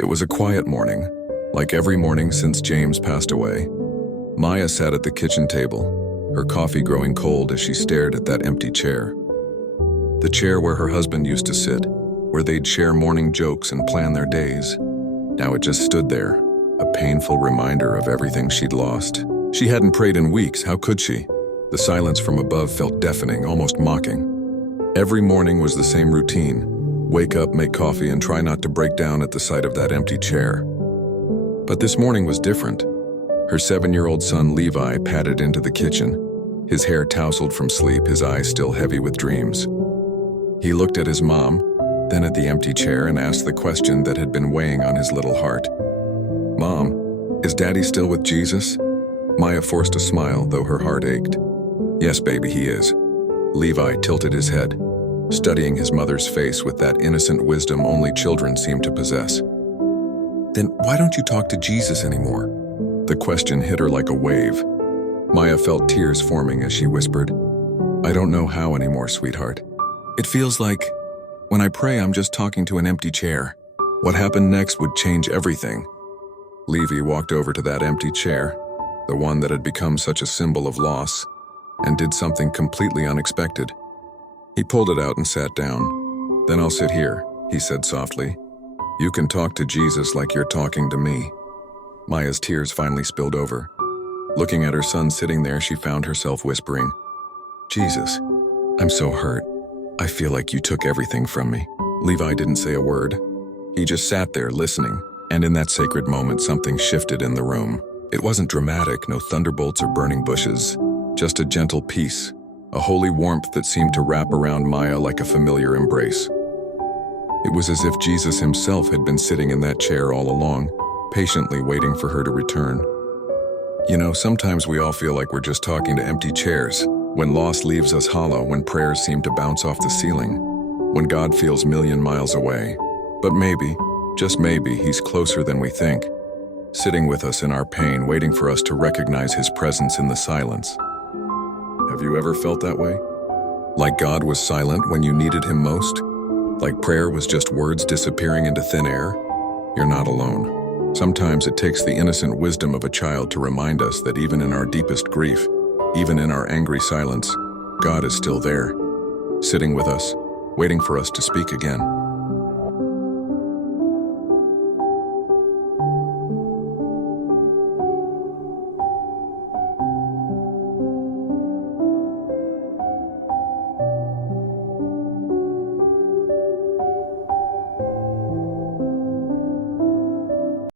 It was a quiet morning, like every morning since James passed away. Maya sat at the kitchen table, her coffee growing cold as she stared at that empty chair. The chair where her husband used to sit, where they'd share morning jokes and plan their days. Now it just stood there, a painful reminder of everything she'd lost. She hadn't prayed in weeks, how could she? The silence from above felt deafening, almost mocking. Every morning was the same routine. Wake up, make coffee, and try not to break down at the sight of that empty chair. But this morning was different. Her 7-year-old son Levi padded into the kitchen, his hair tousled from sleep, his eyes still heavy with dreams. He looked at his mom, then at the empty chair, and asked the question that had been weighing on his little heart. "Mom, is Daddy still with Jesus?" Maya forced a smile, though her heart ached. "Yes, baby, he is." Levi tilted his head, studying his mother's face with that innocent wisdom only children seem to possess. "Then why don't you talk to Jesus anymore?" The question hit her like a wave. Maya felt tears forming as she whispered, "I don't know how anymore, sweetheart. It feels like when I pray, I'm just talking to an empty chair. What happened next would change everything." Levi walked over to that empty chair, the one that had become such a symbol of loss, and did something completely unexpected. He pulled it out and sat down. "Then I'll sit here," he said softly. "You can talk to Jesus like you're talking to me." Maya's tears finally spilled over. Looking at her son sitting there, she found herself whispering, "Jesus, I'm so hurt. I feel like you took everything from me." Levi didn't say a word. He just sat there listening, and in that sacred moment something shifted in the room. It wasn't dramatic, no thunderbolts or burning bushes, just a gentle peace, a holy warmth that seemed to wrap around Maya like a familiar embrace. It was as if Jesus himself had been sitting in that chair all along, patiently waiting for her to return. You know, sometimes we all feel like we're just talking to empty chairs, when loss leaves us hollow, when prayers seem to bounce off the ceiling, when God feels a million miles away. But maybe, just maybe, he's closer than we think, sitting with us in our pain, waiting for us to recognize his presence in the silence. Have you ever felt that way? Like God was silent when you needed him most? Like prayer was just words disappearing into thin air? You're not alone. Sometimes it takes the innocent wisdom of a child to remind us that even in our deepest grief, even in our angry silence, God is still there, sitting with us, waiting for us to speak again.